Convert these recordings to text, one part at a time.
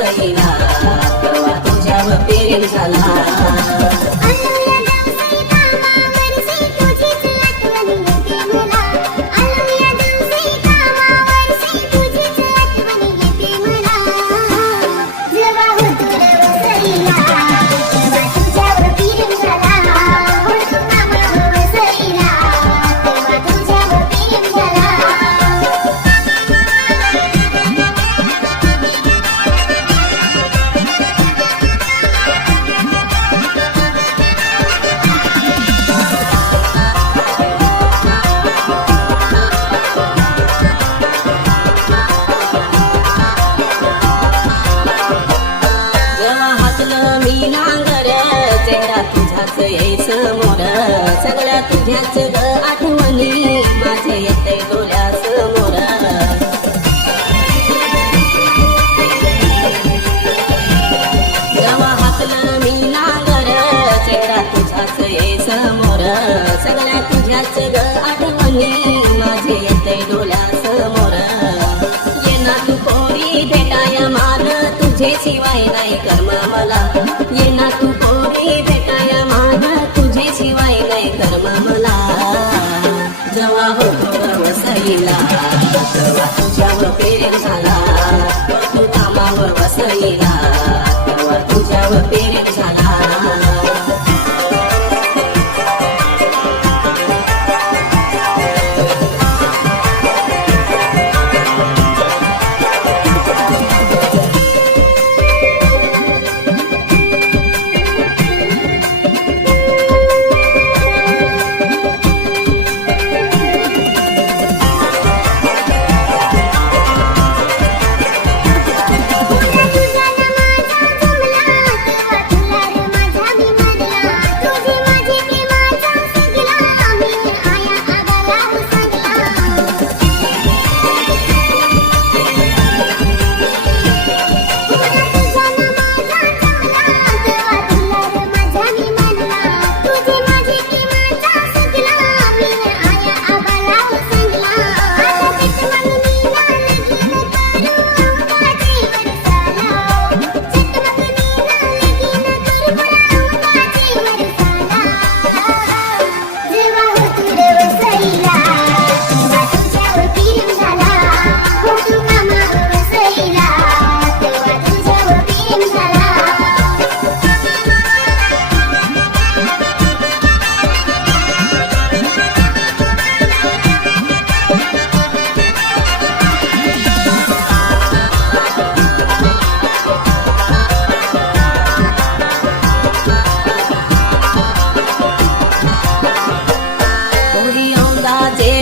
वसईला तेव्हा तुझ्यावर प्रेम झाला समोर सगळ्या तुझ्याच ग आठवणी माझे येते डोळ्यासमोर जेव्हा हातलं मी नांगर चेहरा तुझ्याच ये समोर सगळ्या तुझ्याच ग आठवणी माझे येते डोळ्यासमोर ये ना तू पोरी भेटाया मान तुझे शिवाय नाही कर्म मला ये ना तू पोरी भेटाया मान शिवाय नाही कर्म मला जेव्हा होतो वसईला तेव्हा तुझ्यावर प्रेम झाला तू कामावर वसईला तेव्हा तुझ्यावर प्रेम झाला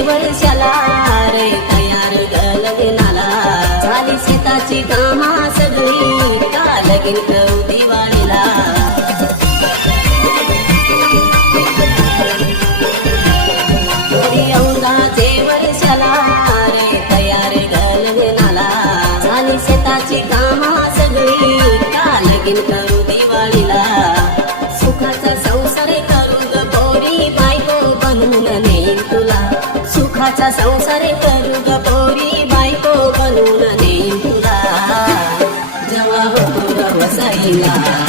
वर्षाला रे तयार गलगनाला झाली शेताची कामा सगळी का लगीन करू दिवाळीला औंधाचे वर्षाला रे तयार गलगनाला झाली शेताची कामा सगळी का लगीन करू दिवाळीला सुखाचा संसार करू ग पोरी बायको बनून नेईन तुला सुखाचा संसार करू ग पोरी बायको बनून नेईन तुला जेव्हा होतो वसईला